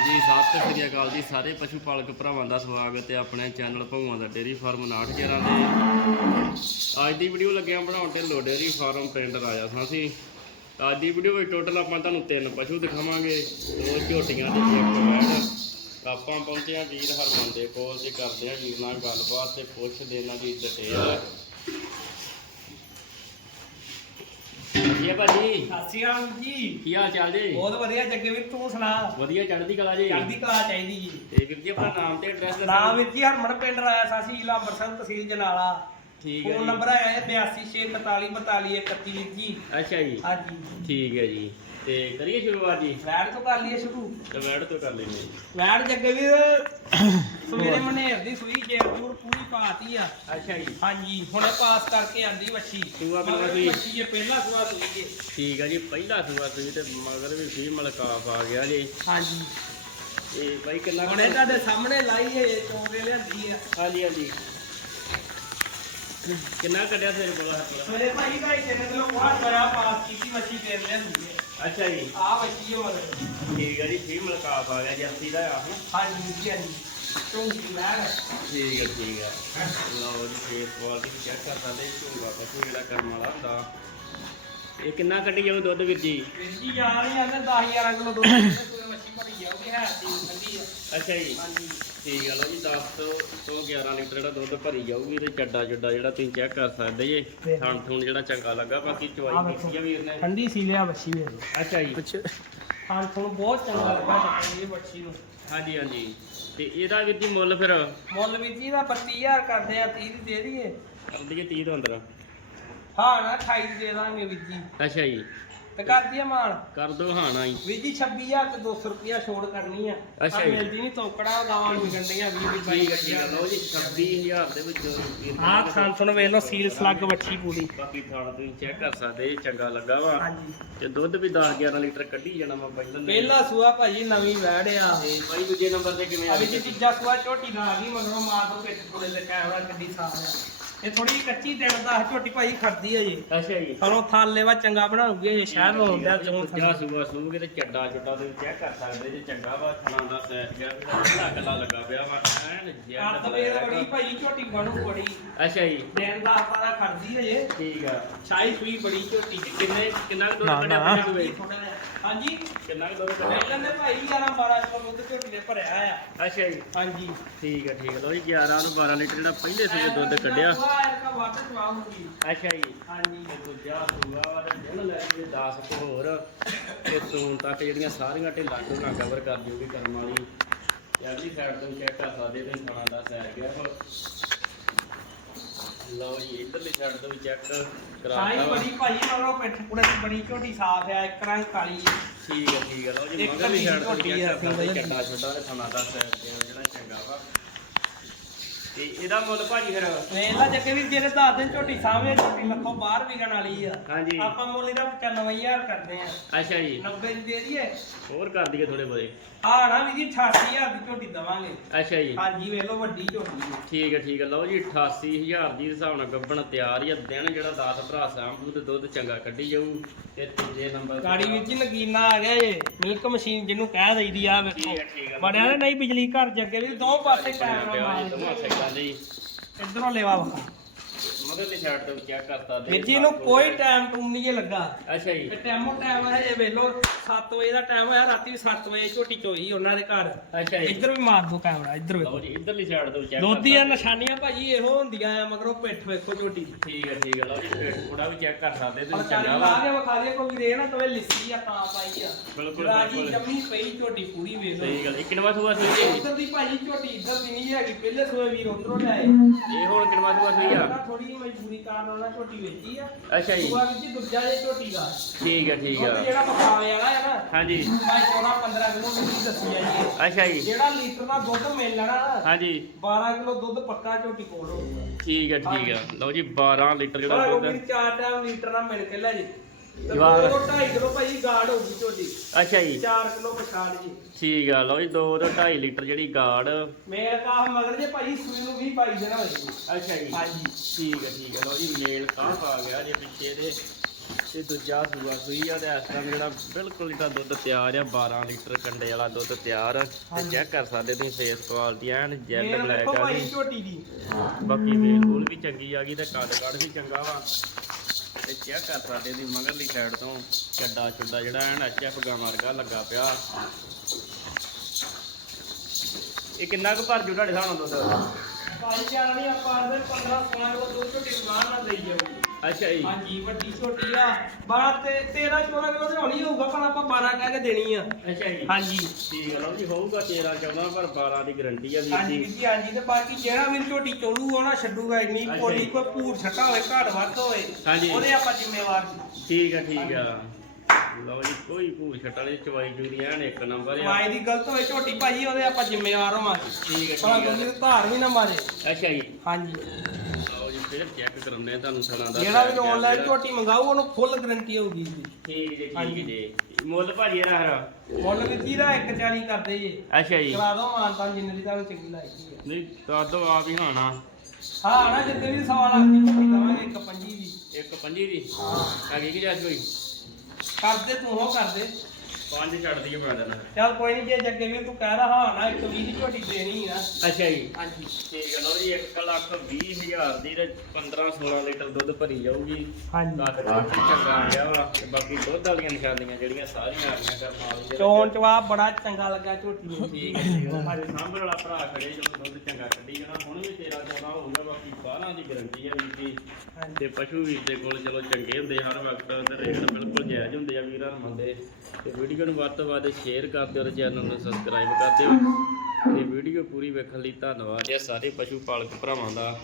ਹਾਂਜੀ ਸਤਿ ਸ੍ਰੀ ਅਕਾਲ ਜੀ, ਸਾਰੇ ਪਸ਼ੂ ਪਾਲਕ ਭਰਾਵਾਂ ਦਾ ਸਵਾਗਤ ਹੈ ਆਪਣੇ ਚੈਨਲ ਭਗਵਾਨ ਦਾ ਡੇਰੀ ਫਾਰਮ 911 ਦੇ। ਅੱਜ ਦੀ ਵੀਡੀਓ ਲੱਗਿਆ ਬਣਾਉਣ ਤੇ ਲੋ ਡੇਰੀ ਫਾਰਮ ਪਿੰਡ ਰਾਜਾ ਸਾਂ ਸੀ ਅੱਜ ਦੀ ਵੀਡੀਓ ਵਿੱਚ ਟੋਟਲ ਆਪਾਂ ਤੁਹਾਨੂੰ ਤਿੰਨ ਪਸ਼ੂ ਦਿਖਾਵਾਂਗੇ। ਦੋ ਝੋਟੀਆਂ ਤੇ ਇੱਕ ਵੈੜ। ਆਪਾਂ ਪਹੁੰਚੇ ਹਾਂ ਵੀਰ ਹਰਮਨ ਦੇ ਕੋਲ ਤੇ ਕਰਦੇ ਹਾਂ ਵੀਰ ਨਾਲ ਗੱਲਬਾਤ ਤੇ ਪੁੱਛਦੇ ਇਹਨਾਂ ਦੀ ਡਿਟੇਲ ਵਧੀਆ ਭਾਜੀ। ਅਕਾਲ ਜੀ। ਕੀ ਹਾਲ ਚਾਲ ਜੀ? ਬਹੁਤ ਵਧੀਆ ਜੱਗੇ ਵੀਰ ਤੂੰ ਸੁਣਾ? ਵਧੀਆ ਚੜ੍ਹਦੀ ਕਲਾ ਜੀ। ਚੜ੍ਹਦੀ ਕਲਾ ਚਾਹੀਦੀ ਜੀ। ਤੇ ਵੀਰ ਜੀ ਆਪਣਾ ਨਾਮ ਤੇ ਐਡਰੈਸ ਨਾਮ ਵੀਰ ਜੀ ਹਰਮਨ ਪਿੰਡ ਰਾਇਆ ਸਾਸੀ ਜ਼ਿਲ੍ਹਾ ਅੰਮ੍ਰਿਤਸਰ ਤਹਿਸੀਲ ਜਨਾਲਾ। ਠੀਕ ਹੈ ਫੋਨ ਨੰਬਰ ਹੈ 8264424131 ਜੀ। ਅੱਛਾ ਜੀ। ਹਾਂਜੀ। ਠੀਕ ਹੈ ਜੀ। ਤੇ ਕਰੀਏ ਸ਼ੁਰੂਆਤ ਜੀ। ਵੈੜ ਤੋਂ ਕਰ ਲਈਏ ਸ਼ੁਰੂ। ਤੇ ਵੈੜ ਤੋਂ ਕਰ ਲੈਂਦੇ ਜੀ ਵੈੜ ਜੱਗੇ ਵੀਰ ਸਵੇਰੇ ਮਨੇਰ ਦੀ ਸੂਈ ਜੇਰ ਜੂਰ ਪੂਰੀ ਪਾਤੀ ਆ। ਅੱਛਾ ਜੀ। ਹਾਂਜੀ ਹੁਣੇ ਪਾਸ ਕਰਕੇ ਆਂਦੀ ਵੱਛੀ। ਸੂਆ ਕਿੰਨਾ ਮਗਰ ਸੂਈ? ਵੱਛੀ ਜੇ ਪਹਿਲਾ ਸੂਆ ਸੂਈ ਜੇ। ਠੀਕ ਹੈ ਜੀ ਪਹਿਲਾ ਸੂਆ ਸੂਈ ਤੇ ਮਗਰ ਵੀ ਫੀ ਮਲਕਾਫ ਆ ਗਿਆ ਜੀ। ਹਾਂਜੀ। ਤੇ ਬਾਈ ਕਿੰਨਾ ਹੁਣੇ ਤੁਹਾਡੇ ਸਾਹਮਣੇ ਲਾਈ ਹੈ ਚੋਂਗੇ ਲਿਆਂਦੀ ਆ ਹਾਂਜੀ ਹਾਂਜੀ। ਕਿੰਨਾ ਕੱਢਿਆ ਤੇਰੇ ਕੋਲ ਹੱਥ? ਸਵੇਰੇ ਭਾਈ ਭਾਈ ਤਿੰਨ ਕਿਲੋ ਬਹੁਤ ਬੜਾ ਪਾਸ ਕੀਤੀ ਫੇਰ ਲਿਆਂਦੀ ਹੈ। ਅੱਛਾ ਜੀ। ਆ ਵੱਛੀ ਉਹ ਮਗਰ ਠੀਕ ਹੈ ਜੀ ਫੀ ਮਲਕਾਫ ਆ ਗਿਆ ਜਰਸੀ ਦਾ ਆ। ਹਾਂਜੀ ਜੀ ਹਾਂਜੀ। ਚੋਂਗੀ ਮੈਂ ਠੀਕ ਹੈ ਠੀਕ ਹੈ ਲਓ ਜੀ ਫੇਸ ਕੁਆਲਿਟੀ ਚੈੱਕ ਕਰ ਸਕਦੇ ਝੂਗਾ ਪਸ਼ੂ ਜਿਹੜਾ ਕਰਮ ਵਾਲਾ ਹੁੰਦਾ। ਇਹ ਕਿੰਨਾ ਕੱਢੀ ਜਾਊ ਦੁੱਧ ਵੀਰ ਜੀ? ਵੀਰ ਜੀ ਯਾਰ ਹੀ ਆਂਦੇ 10 11 ਕਿਲੋ ਦੁੱਧ। ਭਰੀ ਜਾਊਗੀ ਹੈ ਤੀ ਠੰਡੀ ਆ ਅੱਛਾ ਜੀ। ਹਾਂਜੀ ਠੀਕ ਹੈ ਲਓ ਜੀ 10 ਤੋਂ ਤੋਂ 11 ਲੀਟਰ ਜਿਹੜਾ ਦੁੱਧ ਭਰੀ ਜਾਊਗੀ ਤੇ ਚੱਡਾ ਚੱਡਾ ਜਿਹੜਾ ਤੁਸੀਂ ਚੈੱਕ ਕਰ ਸਕਦੇ ਜੇ। ਥਣ ਥੂਣ ਜਿਹੜਾ ਚੰਗਾ ਲੱਗਾ ਬਾਕੀ ਚਵਾਈ। ਕੀਤੀ ਆ ਵੀਰ ਨੇ। ਠੰਡੀ ਸੀ ਲਿਆ ਵੇਖ ਲਓ। ਅੱਛਾ ਜੀ। ਹਾਂ ਤੁਹਾਨੂੰ ਬਹੁਤ ਚੰਗਾ ਲੱਗਾ ਇਹ ਵੱਛੀ ਨੂੰ। ਹਾਂਜੀ ਹਾਂਜੀ। ਤੇ ਇਹਦਾ ਵੀਰ ਜੀ ਮੁੱਲ ਫਿਰ? ਮੁੱਲ ਵੀਰ ਜੀ ਦਾ 32000 ਕਰਦੇ ਆ 30 ਦੀ ਦੇ ਦਈਏ। ਕਰ ਦਈਏ 30 ਤੋਂ ਅੰਦਰ। ਹਾਂ ਨਾ 28 ਦੀ ਦੇ ਦਾਂਗੇ ਵੀਰ ਜੀ। ਅੱਛਾ ਜੀ। ਤੇ ਕਰ ਦਈਏ ਮਾਨ ਕਰ ਦੋ ਹਾਣਾ ਜੀ ਵੀਰ ਜੀ 26000 ਤੇ 200 ਰੁਪਿਆ ਛੋੜ ਕਰਨੀ ਆ। ਅੱਛਾ ਜੀ। ਮਿਲਦੀ ਨਹੀਂ ਤੋਕੜਾ ਗਾਵਾਂ ਨੂੰ ਗੰਡੀਆਂ 20 ਦੀ ਠੀਕ ਹੈ ਠੀਕ ਹੈ ਲਓ ਜੀ 26000 ਦੇ ਵਿੱਚ ਆਹ ਖਾਨ ਸੁਣ ਵੇਖ ਲਓ ਸੀਲ ਸਲੱਗ ਵੱਛੀ ਪੂਰੀ। ਬਾਕੀ ਥਾਣਾ ਤੁਸੀਂ ਚੈੱਕ ਕਰ ਸਕਦੇ ਜੇ ਚੰਗਾ ਲੱਗਾ ਵਾ। ਹਾਂਜੀ। ਤੇ ਦੁੱਧ ਵੀ 10 11 ਲੀਟਰ ਕੱਢੀ ਜਾਣਾ ਵਾ ਪਹਿਲਾਂ ਨੇ। ਪਹਿਲਾ ਸੂਆ ਭਾਜੀ ਨਵੀਂ ਵੈੜ ਆ। ਤੇ ਬਾਈ ਦੂਜੇ ਨੰਬਰ ਤੇ ਕਿਵੇਂ ਆ? ਅਭੀ ਜੀ ਤੀਜਾ ਸੂਆ ਝੋਟੀ ਨਾ ਆ ਗਈ ਮਗਰੋਂ ਮਾਰ ਦੋ ਪਿੱਠ ਕੋਲੇ ਲੈ ਕੈਮਰਾ ਕਿੱਡੀ ਸਾਫ਼ ਆ। ਇਹ ਥੋੜੀ ਕੱਚੀ ਦਿਨ ਦਾ ਝੋਟੀ ਭਾਜੀ ਖੜਦੀ ਆ ਜੀ। ਅੱਛਾ ਜੀ। ਸਾਨੂੰ ਥਾਲ ਲੈਵਾ ਚੰਗਾ ਬਣਾਉਗੀ ਇਹ ਸ਼ਹਿਰ ਨੂੰ ਹੁੰਦਾ ਚੋਂ ਜਾ ਸੂਆ ਸੂਗੇ ਤੇ ਚੱਡਾ ਚੁੱਡਾ ਤੇ ਚੈੱਕ ਕਰ ਸਕਦੇ ਜੇ ਚੰਗਾ ਵਾ ਖਾਣਾ ਦਾ ਸੈਟ ਗਿਆ ਵੀ ਕੱਲਾ ਕੱਲਾ ਲੱਗਾ ਪਿਆ ਵਾ ਐਨ ਜ਼ਿਆਦਾ ਵੇਰ ਬੜੀ ਭਾਜੀ ਝੋਟੀ ਬਣੂ ਬੜੀ। ਅੱਛਾ ਜੀ। ਦਿਨ ਦਾ ਆਪਾਂ ਦਾ ਖੜਦੀ ਹੈ ਜੇ ਠੀਕ ਆ। ਸ਼ਾਹੀ ਸੂਈ ਬੜੀ ਝੋਟੀ ਕਿੰਨੇ ਕਿੰਨਾ ਨਾ। ਪਿਆ ਸੂਏ ਹਾਂਜੀ। ਕਿੰਨਾ ਕੁ ਦੁੱਧ ਕੱਢਿਆ ਪਹਿਲਾਂ ਦੇ ਭਾਈ 11 12 ਕਿਲੋ ਦੁੱਧ ਝੋਟੀ ਨੇ ਭਰਿਆ ਆ। ਅੱਛਾ ਜੀ। ਹਾਂਜੀ। ਠੀਕ ਆ ਠੀਕ ਆ। ਲਓ ਜੀ 11 ਨੂੰ 12 ਲੀਟਰ ਜਿਹੜਾ ਪਹਿਲੇ ਸੂਏ ਦੁੱਧ ਕੱਢਿਆ। ਇਹਦਾ ਵਾਟਰ ਚਵਾਉਂਗੀ ਅੱਛਾ ਜੀ। ਹਾਂਜੀ। ਤੇ ਦੂਜਾ ਸੂਆ ਵਾ ਤੇ ਦਿਨ ਲੈ ਕੇ 10 ਕੁ ਹੋਰ। ਤੇ ਸੂਣ ਤੱਕ ਜਿਹੜੀਆਂ ਸਾਰੀਆਂ ਢਿੱਲਾਂ ਢੁੱਲਾਂ ਕਵਰ ਕਰ ਦਿਓਗੇ ਕਰਮ ਵਾਲੀ। ਤੇ ਅਗਲੀ ਸਾਈਡ ਤੋਂ ਚੈੱਕ ਕਰ ਸਕਦੇ ਤੇ ਖਾਣਾ ਦਾ ਸੈਰ ਗਿਆ ਹੁਣ ਲਓ ਜੀ ਇਧਰਲੀ ਸਾਈਡ ਤੋਂ ਵੀ ਚੈੱਕ ਸਾਈ ਕਰਾਤਾ ਵਾ ਬੜੀ ਭਾਈ ਮਗਰੋਂ ਪਿੱਠ ਪੁੜੇ ਦੀ ਬੜੀ ਝੋਟੀ ਸਾਫ਼ ਆ ਇੱਕ ਰੰਗ ਕਾਲੀ ਠੀਕ ਹੈ ਠੀਕ ਹੈ ਲਓ ਜੀ ਇੱਕ ਮਗਰਲੀ ਸਾਈਡ ਤੋਂ ਝੋਟੀ ਚੈੱਕ ਆ, ਕਰ ਸਕਦੇ ਸਿੰਗਲ ਚੱਡਾ ਛੋਟਾ ਤੇ ਖਾਣਾ ਦਾ ਜਿਹੜਾ ਚੰਗਾ ਵਾ। ਤੇ ਇਹਦਾ ਮੁੱਲ ਭਾਜੀ ਫਿਰ ਵੇਲਾ ਜੱਗੇ ਵੀ ਜਿਹੜੇ 10 ਦਿਨ ਝੋਟੀ ਸਾਹਮਣੇ ਝੋਟੀ ਲੱਖੋਂ ਬਾਹਰ ਵਿਕਣ ਵਾਲੀ ਆ। ਹਾਂਜੀ। ਆਪਾਂ ਮੁੱਲ ਇਹਦਾ 95000 ਕਰਦੇ ਆ। ਅੱਛਾ ਜੀ। 90 ਦੀ ਦੇ ਦਈਏ। ਹੋਰ ਕਰ ਦਈਏ ਥੋੜੇ ਬੋਲੇ ਆ ਨਾ ਵੀ ਜੀ 88000 ਦੀ ਝੋਟੀ ਦਵਾਂਗੇ। ਅੱਛਾ ਜੀ। ਹਾਂਜੀ ਵੇਖ ਲਓ ਵੱਡੀ ਝੋਟੀ ਹੈ ਠੀਕ ਹੈ ਠੀਕ ਹੈ ਲਓ ਜੀ 88000 ਦੀ ਹਿਸਾਬ ਨਾਲ ਗੱਬਣ ਤਿਆਰ ਹੀ ਆ। ਦਿਨ ਜਿਹੜਾ 10 ਭਰਾ ਸਾਂਭੂ ਤੇ ਦੁੱਧ ਚੰਗਾ ਕੱਢੀ ਜਾਊ। ਤੇ ਤੀਜੇ ਨੰਬਰ ਗਾੜੀ ਵਿੱਚ ਹੀ ਨਗੀਨਾ ਆ ਗਿਆ ਜੇ। ਮਿਲਕ ਮਸ਼ੀਨ ਜਿਹਨੂੰ ਕਹਿ ਦਈਦੀ ਆ ਵੇਖੋ। ਠੀਕ ਹੈ, ਠੀਕ ਹੈ। ਬੜਿਆ ਨੇ ਨਹੀਂ ਬਿਜਲੀ ਘਰ ਜੱਗੇ ਵੀ ਦੋ ਪਾਸੇ ਕੈਮਰਾ ਪਿਆ ਜੀ ਮਾਰ ਦੋਵਾਂ ਸਾਈਡਾਂ ਦੇ ਹੀ। ਇਧਰੋਂ ਲੈਵਾ ਵਖਾ ਮਗਰਲੀ ਸਾਈਡ ਤੋਂ ਚੈੱਕ ਕਰਤਾ ਦੇ ਵੀਰ ਜੀ ਇਹਨੂੰ ਕੋਈ ਟਾਈਮ ਟੂਮ ਨਹੀਂ ਜੇ ਲੱਗਾ। ਅੱਛਾ ਜੀ। ਇਹ ਟਾਈਮੋ ਟਾਈਮ ਹੈ ਇਹ ਵੇਖ ਲਓ 7 ਵਜੇ ਦਾ ਟਾਈਮ ਹੋਇਆ ਰਾਤੀ ਵੀ 7 ਵਜੇ ਝੋਟੀ ਚੋਈ ਉਹਨਾਂ ਦੇ ਘਰ। ਅੱਛਾ ਜੀ। ਇੱਧਰ ਵੀ ਮਾਰ ਦੋ ਕੈਮਰਾ ਇੱਧਰ ਵੇਖੋ। ਲਓ ਜੀ ਇਧਰਲੀ ਸਾਈਡ ਤੋਂ ਚੈੱਕ ਦੋਦੀਆਂ ਨਿਸ਼ਾਨੀਆਂ ਭਾਜੀ ਇਹੋ ਹੁੰਦੀਆਂ ਆ ਮਗਰੋਂ ਪਿੱਠ ਵੇਖੋ ਝੋਟੀ ਦੀ। ਠੀਕ ਹੈ ਠੀਕ ਹੈ ਲਓ ਜੀ ਪੇਟ ਥੋੜਾ ਵੀ ਚੈੱਕ ਕਰ ਸਕਦੇ ਤੁਸੀਂ ਚੰਗਾ ਲਾ ਵਾ। ਕੇ ਵਿਖਾ ਦੇ ਕੋਈ ਰੇ ਨਾ ਤਵੇ ਲਿੱਸੀ ਆ ਤਾਂ ਪਾਈ ਆ। ਬਿਲਕੁਲ, ਬਿਲਕੁਲ। ਜੰਮੀ ਪਈ ਝੋਟੀ ਪੂਰੀ ਵੇਖ ਲਓ। ਸਹੀ ਗੱਲ ਇਹ ਕਿੰਨਵਾ ਸੂਆ ਸੂਈ ਜੀ ਉਧਰ ਦੀ ਭਾਜੀ ਝੋਟੀ ਇੱਧਰ ਦੀ ਨਹੀਂ ਹੈਗੀ ਪਹਿਲੇ ਸੋਏ ਵੀਰ ਉਧਰੋਂ ਲਿਆਏ ਇਹ ਹੁਣ ਕਿੰਨਵਾ ਸੂਆ ਸੂਈ ਆ? ਥੋੜੀ ਮਜਬੂਰੀ ਕਾਰਨ ਉਹਨਾਂ ਝੋਟੀ ਵੇਚੀ ਆ। ਅੱਛਾ ਜੀ। ਸੂਆ ਵਿੱਚ ਦੂਜਾ ਜੇ ਝੋਟੀ ਦਾ। ਠੀਕ ਹੈ ਠੀਕ ਦੁੱਧ ਹੈ ਜਿਹੜਾ ਪਕਾਵੇ ਵਾਲਾ ਹੈ ਨਾ ਹਾਂਜੀ। ਮੈਂ 14 15 ਕਿਲੋ ਦੀ ਦੱਸੀ ਆ ਜੀ। ਅੱਛਾ ਜੀ। ਜਿਹੜਾ ਲੀਟਰ ਦਾ ਦੁੱਧ ਮਿਲ ਲੈਣਾ ਨਾ ਹਾਂਜੀ। 12 ਕਿਲੋ ਦੁੱਧ ਪੱਕਾ ਝੋਟੀ ਕੋਲ ਹੋਊਗਾ। ਠੀਕ ਹੈ ਠੀਕ ਹੈ ਲਓ ਜੀ 12 ਲੀਟਰ ਜਿਹੜਾ ਦੁੱਧ ਵੀ ਚਾਰ ਟਾਈਮ ਲੀਟਰ ਨਾਲ ਮਿਲ ਕੇ ਲੈ ਜੀ। ਜਵਾਬ। 2.5 ਕਿਲੋ ਭਾਈ ਗਾੜ ਹੋਊਗੀ ਝੋਟੀ ਅੱਛਾ ਜੀ। 4 ਕਿਲੋ ਪਛਾੜ ਜੀ। ਠੀਕ ਆ ਲਓ ਜੀ 2 ਤੋਂ 2.5 ਲੀਟਰ ਜਿਹੜੀ ਗਾੜ। ਮੇਲ ਕਾਹ ਮਗਰ ਜੇ ਭਾਈ ਸੂਈ ਨੂੰ 20 22 ਦਿਨ ਹੋਏ ਅੱਛਾ ਜੀ। ਹਾਂਜੀ। ਠੀਕ ਹੈ ਠੀਕ ਹੈ ਲਓ ਜੀ ਮੇਲ ਕਾਹ ਆ ਗਿਆ ਜੇ ਪਿੱਛੇ ਦੇ ਤੇ ਦੂਜਾ ਸੂਆ ਸੂਈ ਆ ਤੇ ਇਸ ਟਾਈਮ ਜਿਹੜਾ ਬਿਲਕੁਲ ਇਹਦਾ ਦੁੱਧ ਤਿਆਰ ਆ 12 ਲੀਟਰ ਕੰਡੇ ਵਾਲਾ ਦੁੱਧ ਤਿਆਰ। ਆ। ਤੇ ਹਾਂਜੀ। ਚੈੱਕ ਕਰ ਸਕਦੇ ਤੁਸੀਂ ਫੇਸ ਕੁਆਲਿਟੀ ਐਨ ਜੈਡ ਇਹ ਬਲੈਕ ਦੇਖੋ ਆ ਭਾਈ ਜੀ। ਝੋਟੀ ਦੀ। ਬਾਕੀ ਵੇਲ ਵੀ ਚੰਗੀ ਆ ਗਈ ਤੇ ਕੱਦ ਕੱਦ ਵੀ ਚੰਗਾ ਵਾ। ਤੇ ਚੈੱਕ ਕਰ ਸਕਦੇ ਦੀ ਮਗਰਲੀ ਸਾਈਡ ਤੋਂ ਚੱਡਾ ਚੁੱਡਾ ਜਿਹੜਾ ਐਨ ਐਚਐਫ ਗਾਂ ਵਰਗਾ ਲੱਗਾ ਪਿਆ। ਇਹ ਕਿੰਨਾ ਕੁ ਭਰ ਜੂ ਤੁਹਾਡੇ ਹਿਸਾਬ ਨਾਲ ਦੁੱਧ ਭਾਈ ਜਾਨ ਨਹੀਂ ਆਪਾਂ 15 16 ਕਿਲੋ ਦੁੱਧ ਝੋਟੀ ਸਮਾਨ ਨਾਲ ਦੇਈ ਜਾਊਗੀ। ਅੱਛਾ ਜੀ। ਹਾਂਜੀ ਵੱਡੀ ਝੋਟੀ ਆ। 12 ਤੇ 13 14 ਕਿਲੋ ਤੇ ਹੌਲੀ ਹੋਊਗਾ ਪਰ ਆਪਾਂ 12 ਕਹਿ ਕੇ ਦੇਣੀ ਆ। ਅੱਛਾ ਜੀ। ਹਾਂਜੀ। ਠੀਕ ਹੈ ਲਓ ਜੀ ਹੋਊਗਾ 13 14 ਪਰ 12 ਦੀ ਗਾਰੰਟੀ ਆ ਵੀਰ ਹਾਂਜੀ ਜੀ। ਜੀ ਹਾਂਜੀ ਤੇ ਬਾਕੀ ਜਿਹੜਾ ਵੀ ਝੋਟੀ ਚੋਲੂ ਨਾ ਛੱਡੂਗਾ ਇੰਨੀ ਅੱਛਾ ਪੋਲੀ ਜੀ। ਕੋਈ ਭੂਰ ਛੱਟਾ ਹੋਵੇ ਘਾਟ ਵੱਧ ਹੋਵੇ ਹਾਂਜੀ। ਉਹਦੇ ਆਪਾਂ ਜ਼ਿੰਮੇਵਾਰ। ਠੀਕ ਆ ਠੀਕ ਆ। ਲਓ ਜੀ ਕੋਈ ਭੂਲ ਛੱਟ ਵਾਲੀ ਚਵਾਈ ਚੂਰੀ ਐਨ ਇੱਕ ਨੰਬਰ ਆ। ਮਾਈ ਦੀ ਗਲਤ ਹੋਵੇ ਝੋਟੀ ਭਾਜੀ ਉਹਦੇ ਆਪਾਂ ਜ਼ਿੰਮੇਵਾਰ ਹੋਵਾਂਗੇ। ਠੀਕ ਹੈ ਭਲਾ ਠੀਕ ਕੋਈ ਆ ਧਾਰ ਵੀ ਨਾ ਮਾਰੇ। ਅੱਛਾ ਜੀ। ਹਾਂਜੀ। ਫਿਰ ਚੈੱਕ ਕਰਾਉਂਦੇ ਆ ਤੁਹਾਨੂੰ ਸਣਾ ਦਾ ਜਿਹੜਾ ਵੀ ਆਨਲਾਈਨ ਝੋਟੀ ਮੰਗਾਊ ਉਹਨੂੰ ਫੁੱਲ ਗਾਰੰਟੀ ਹੋਊਗੀ ਜੀ। ਠੀਕ ਜੀ। ਠੀਕ ਜੀ ਮੁੱਲ ਭਾਜੀ ਇਹਦਾ ਹਰਾ। ਮੁੱਲ ਵੀ ਦਾ 140 ਕਰਦੇ ਜੀ। ਅੱਛਾ ਜੀ। ਕਰਾ ਦੋ ਮਾਨਤਾਂ ਜਿੰਨੇ ਦੀ ਤੁਹਾਨੂੰ ਚੰਗੀ ਲੱਗਦੀ ਹੈ ਨਹੀਂ ਤਾਂ ਦੋ ਆਪ ਹੀ ਹਾਣਾ ਹਾਂ ਨਾ ਜਿੱਦੇ ਵੀ ਸਵਾ ਲੱਖ ਦੀ ਝੋਟੀ ਦਵਾਂਗੇ ਇੱਕ ਪੰਜੀ ਦੀ। ਇੱਕ ਪੰਜੀ ਦੀ? ਹੈਗੀ ਕਿ ਜੱਜ ਕੋਈ ਕਰਦੇ ਤੂੰ ਉਹ ਕਰਦੇ। ਪੰਜ ਛੱਡ ਦਈਏ ਬਣਾ ਦੇਣਾ। ਚੱਲ ਕੋਈ ਨਹੀਂ ਜੇ ਜੱਗੇ ਵੀ ਤੂੰ ਕਹਿ ਰਹਾ ਹਾਂ ਨਾ ਇੱਕ ਵੀਹ ਦੀ ਝੋਟੀ ਦੇਣੀ ਆ। ਅੱਛਾ ਜੀ। ਹਾਂਜੀ। ਠੀਕ ਹੈ ਲਓ ਜੀ 1 ਲੱਖ 20 ਹਜ਼ਾਰ ਦੀ ਤੇ 15 16 ਲੀਟਰ ਦੁੱਧ ਭਰੀ ਜਾਊਗੀ। ਹਾਂਜੀ। ਲੱਖ ਦੁੱਧ ਵੀ ਚੰਗਾ ਆ ਗਿਆ ਵਾ। ਤੇ ਬਾਕੀ ਦੁੱਧ ਵਾਲੀਆਂ ਨਿਸ਼ਾਨੀਆਂ ਜਿਹੜੀਆਂ ਸਾਰੀਆਂ ਆ ਗਈਆਂ ਕਰਮ ਵਾਲੀ ਦੇ। ਚੋਣ ਚਵਾ ਬੜਾ ਚੰਗਾ ਲੱਗਾ ਝੋਟੀ ਨੂੰ। ਠੀਕ ਹੈ ਜੀ ਉਹ ਸਾਡੇ ਸਾਹਮਣੇ ਵਾਲਾ ਭਰਾ ਖੜੇ ਜਦੋਂ ਦੁੱਧ ਚੰਗਾ ਕੱਢੀ ਜਾਣਾ ਹੁਣ ਵੀ 13 14 ਹੋਊਗਾ ਬਾਕੀ 12 ਦੀ ਗਾਰੰਟੀ ਆ ਵੀਰ ਜੀ। ਹਾਂਜੀ। ਤੇ ਪਸ਼ੂ ਵੀਰ ਦੇ ਕੋਲ ਚਲੋ ਚੰਗੇ ਹੁੰਦੇ ਹਰ ਵਕਤ ਤੇ ਰੇਟ ਬਿਲਕੁਲ ਜਾਇਜ਼ ਹੁੰਦੇ ਆ ਵੀਰਾਂ ਮੰਦੇ ਤੇ ਵੀਡੀਓ ਨੂੰ ਵੱਧ ਤੋਂ ਵੱਧ ਸ਼ੇਅਰ ਕਰ ਦਿਓ ਤੇ ਚੈਨਲ ਨੂੰ ਸਬਸਕ੍ਰਾਈਬ ਕਰ ਦਿਓ। ਤੇ ਵੀਡੀਓ ਪੂਰੀ ਵੇਖਣ ਲਈ ਧੰਨਵਾਦ। ਇਹ ਸਾਰੇ ਪਸ਼ੂ ਪਾਲਕ ਭਰਾਵਾਂ ਦਾ